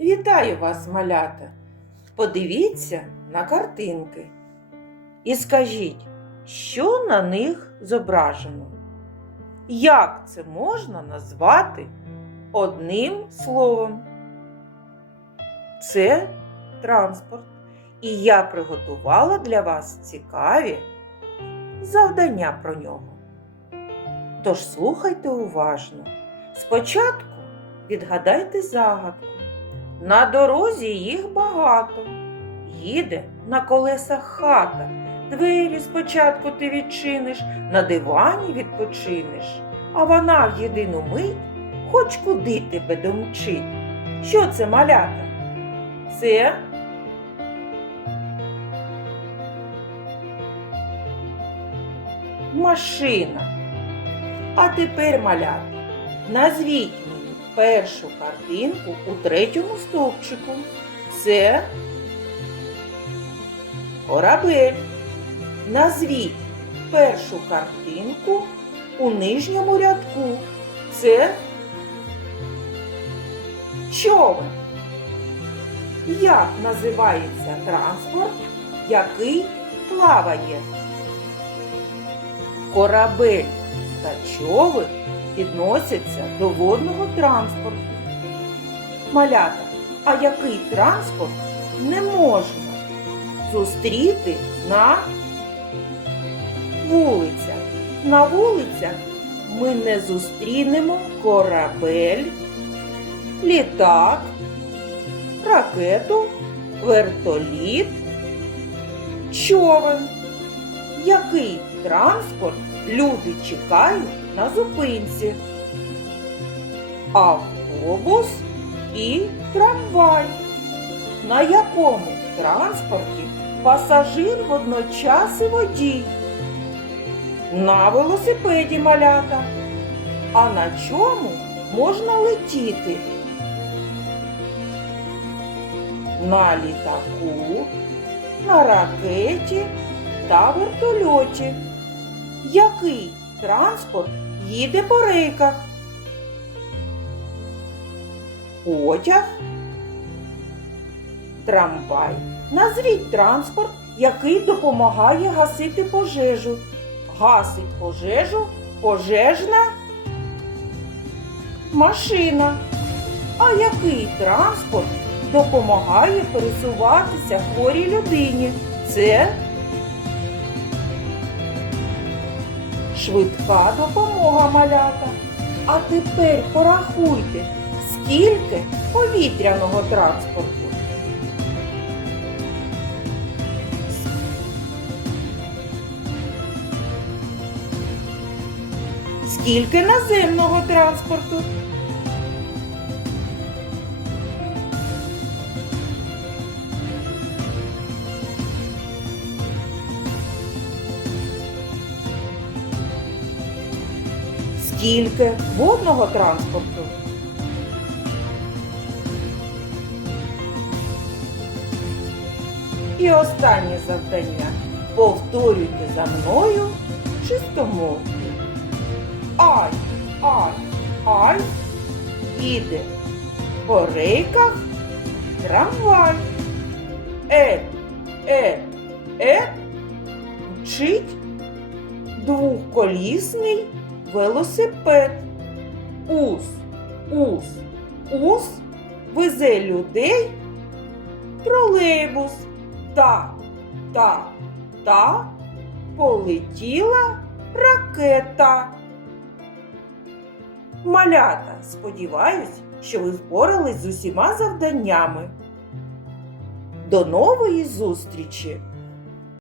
Вітаю вас, малята! Подивіться на картинки і скажіть, що на них зображено? Як це можна назвати одним словом? Це транспорт. І я приготувала для вас цікаві завдання про нього. Тож слухайте уважно. Спочатку відгадайте загадку. На дорозі їх багато. Їде на колесах хата. Двері спочатку ти відчиниш, на дивані відпочинеш, а вона в єдину мить хоч куди тебе домчить. Що це малята? Це машина. А тепер, малята, назвіть першу картинку у третьому стовпчику. Це корабель. Назвіть першу картинку у нижньому рядку. Це човен. Як називається транспорт, який плаває? Корабель та човен відносяться до водного транспорту. Малята, а який транспорт не можна зустріти на вулицях? На вулицях ми не зустрінемо корабель, літак, ракету, вертоліт, човен. Який транспорт люди чекають на зупинці? Автобус і трамвай. На якому транспорті пасажир водночас і водій? На велосипеді малята. А на чому можна летіти? На літаку, на ракеті та вертольоті. Який транспорт їде по рейках? Потяг, трамвай. Назвіть транспорт, який допомагає гасити пожежу. Гасить пожежу пожежна машина. А який транспорт допомагає пересуватися хворій людині? Це швидка допомога малята. А тепер порахуйте, скільки повітряного транспорту. Скільки наземного транспорту? Скільки водного транспорту? І останнє завдання. Повторюйте за мною чистомовку. Ай, ай, ай, їде по рейках трамвай. Е, е, е, мчить двохколісний велосипед. Ус, ус, ус везе людей тролейбус. Та, та, та полетіла ракета. Малята, сподіваюсь, що ви впорались з усіма завданнями. До нової зустрічі!